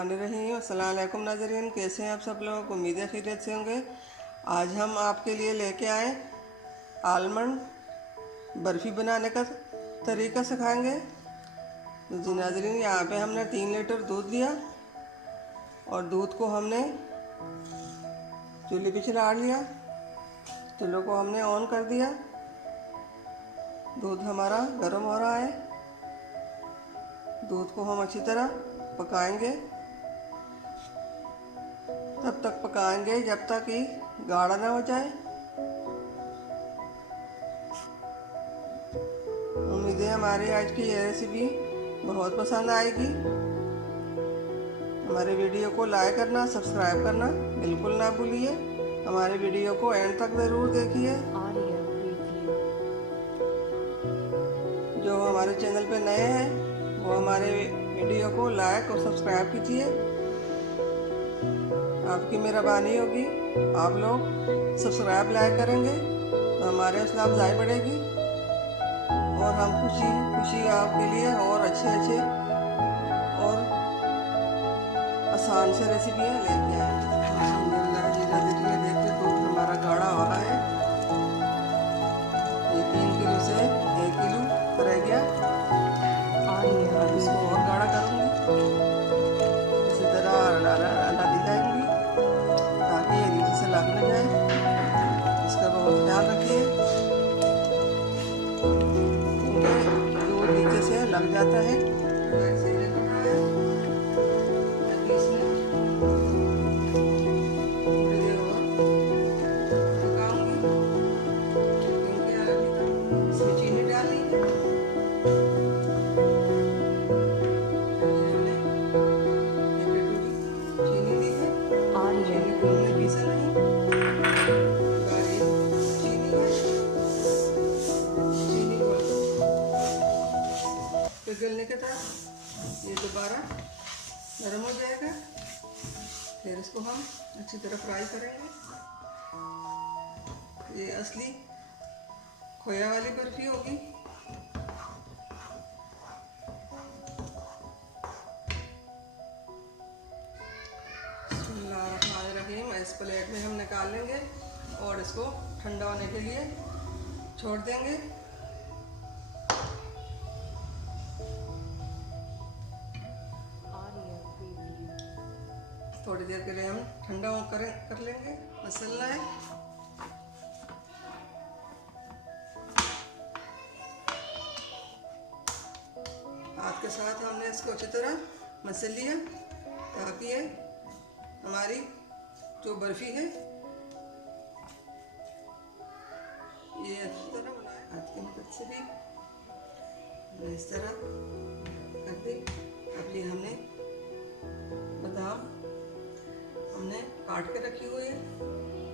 बिस्मिल्लाहिर्रहमानिर्रहीम। अस्सलाम वालेकुम नाज़रीन, कैसे हैं आप सब लोग। उम्मीद है खैरियत से होंगे। आज हम आपके लिए लेके आए आलमंड बर्फ़ी बनाने का तरीका सिखाएंगे। तो जी नाज़रीन, यहाँ पे हमने 3 लीटर दूध लिया और दूध को हमने चूल्हे पे चढ़ा लिया। चूल्हे को हमने ऑन कर दिया। दूध हमारा गर्म हो रहा है। दूध को हम अच्छी तरह पकाएंगे। तब तक पकाएंगे जब तक कि गाढ़ा ना हो जाए। उम्मीद है हमारी आज की यह रेसिपी बहुत पसंद आएगी। हमारे वीडियो को लाइक करना, सब्सक्राइब करना बिल्कुल ना भूलिए। हमारे वीडियो को एंड तक ज़रूर देखिए। जो हमारे चैनल पे नए हैं वो हमारे वीडियो को लाइक और सब्सक्राइब कीजिए। आपकी मेहरबानी होगी। आप लोग सब्सक्राइब लाइक करेंगे तो हमारे हौसला अफजाई बढ़ेगी और हम खुशी आपके लिए और अच्छे और आसान से रेसिपियाँ लेके आए। अल्हम्दुलिल्लाह जी नज़रिए देखिए दूध हमारा गाढ़ा हो रहा है। ये 3 किलो से 1 किलो रह गया और इसको और गाढ़ा करूँगी। इसी तरह हला दी जाएंगी ताकि ये नीचे से लग न जाए। इसका बहुत ख्याल रखिए क्योंकि दूध नीचे से लग जाता है। ऐसे ही रखना है। इसमें थोड़ी देर और पकाऊंगी क्योंकि इसमें चीनी डाली है। पिघलने के बाद ये दोबारा गर्म हो जाएगा। फिर इसको हम अच्छी तरह फ्राई करेंगे। ये असली खोया वाली बर्फी होगी। बिस्मिल्लाहिर्रहमानिर्रहीम। इस प्लेट में हम निकाल लेंगे और इसको ठंडा होने के लिए छोड़ देंगे। थोड़ी देर के लिए हम ठंडा कर लेंगे। मसलना है। हाथ के साथ हमने इसको अच्छी तरह मसल लिया ताकि ये हमारी जो बर्फी है ये अच्छी तरह बनाए। हाथ की मदद से भी इस तरह कर दी। अब ये हमने बादाम हमने काट के रखी हुई है,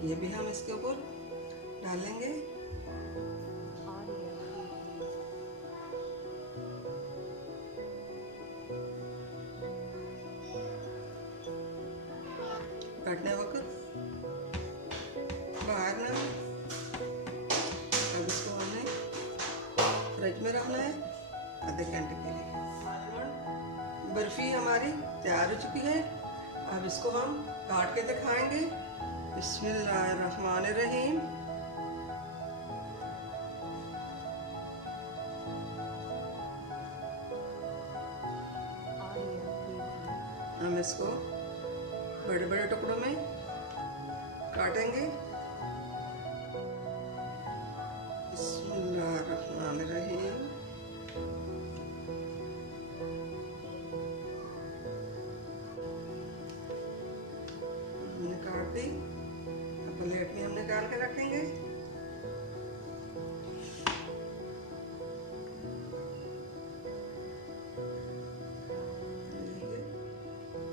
ये भी हम इसके ऊपर डालेंगे। काटने वक्त बाहर ना। अब इसको हमने फ्रिज में रखना है आधे घंटे के लिए। बर्फी हमारी तैयार हो चुकी है। अब इसको हम काट के दिखाएंगे। बिस्मिल्लाहिर्रहमानिर्रहीम। हम इसको बड़े बड़े टुकड़ों में काटेंगे। बिस्मिल्लाहिर्रहमानिर्रहीम। हमने काट दी। अब प्लेट में हमने डाल के रखेंगे।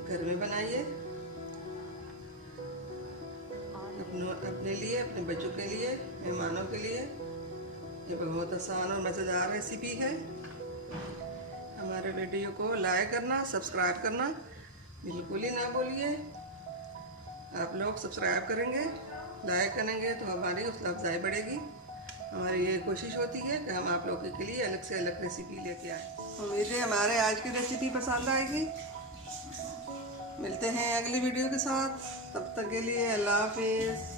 घर में बनाइए अपने लिए, अपने बच्चों के लिए, मेहमानों के लिए। ये बहुत आसान और मज़ेदार रेसिपी है। हमारे वीडियो को लाइक करना, सब्सक्राइब करना बिल्कुल ही ना भूलिए। आप लोग सब्सक्राइब करेंगे, लाइक करेंगे तो हमारी हौसला अफजाई बढ़ेगी। हमारी ये कोशिश होती है कि हम आप लोगों के लिए अलग से अलग रेसिपी लेके आए। उम्मीद है हमारे आज की रेसिपी पसंद आएगी। मिलते हैं अगली वीडियो के साथ, तब तक के लिए अल्लाह हाफिज़।